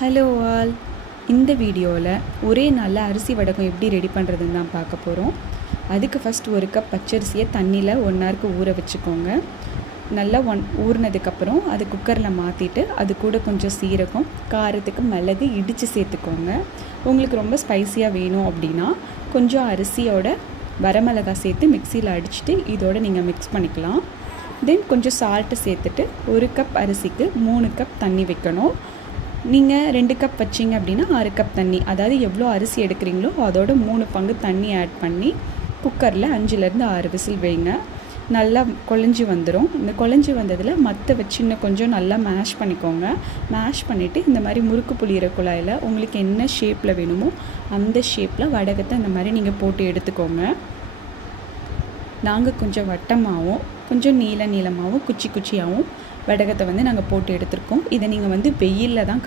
Hello all. இந்த வீடியோவில் ஒரே நாளில் அரிசி வடகம் எப்படி ரெடி பண்ணுறதுன்னு தான் பார்க்க போகிறோம். அதுக்கு ஃபஸ்ட் ஒரு கப் பச்சரிசியை தண்ணியில் 1 ஹவருக்கு ஊற வச்சுக்கோங்க. நல்லா ஊறினதுக்கப்புறம் அது குக்கரில் மாற்றிட்டு அது கூட கொஞ்சம் சீரகம், காரத்துக்கு மிளகு இடித்து சேர்த்துக்கோங்க. உங்களுக்கு ரொம்ப ஸ்பைஸியாக வேணும் அப்படின்னா கொஞ்சம் அரிசியோட வரமிளகாய் சேர்த்து மிக்சியில் அடிச்சுட்டு இதோடு நீங்கள் மிக்ஸ் பண்ணிக்கலாம். தென் கொஞ்சம் சால்ட்டு சேர்த்துட்டு 1 கப் அரிசிக்கு 3 கப் தண்ணி வைக்கணும். நீங்கள் 2 கப் வச்சிங்க அப்படின்னா 6 கப் தண்ணி, அதாவது எவ்வளோ அரிசி எடுக்கிறீங்களோ அதோட 3 பங்கு தண்ணி ஆட் பண்ணி குக்கரில் 5லேருந்து 6 விசில் வைங்க. நல்லா குழஞ்சி வந்துடும். இந்த குழஞ்சி வந்ததில் மற்ற வச்சு இன்னும் கொஞ்சம் நல்லா மேஷ் பண்ணிக்கோங்க. மேஷ் பண்ணிவிட்டு இந்த மாதிரி முறுக்கு புளியிற குழாயில் உங்களுக்கு என்ன ஷேப்பில் வேணுமோ அந்த ஷேப்பில் வடகத்தை இந்த மாதிரி நீங்கள் போட்டு எடுத்துக்கோங்க. நாங்கள் கொஞ்சம் வட்டமாகவும் கொஞ்சம் நீளமாகவும் குச்சியாகவும் வடகத்தை நாங்கள் போட்டு எடுத்துருக்கோம். இதை நீங்கள் வெயிலில் தான்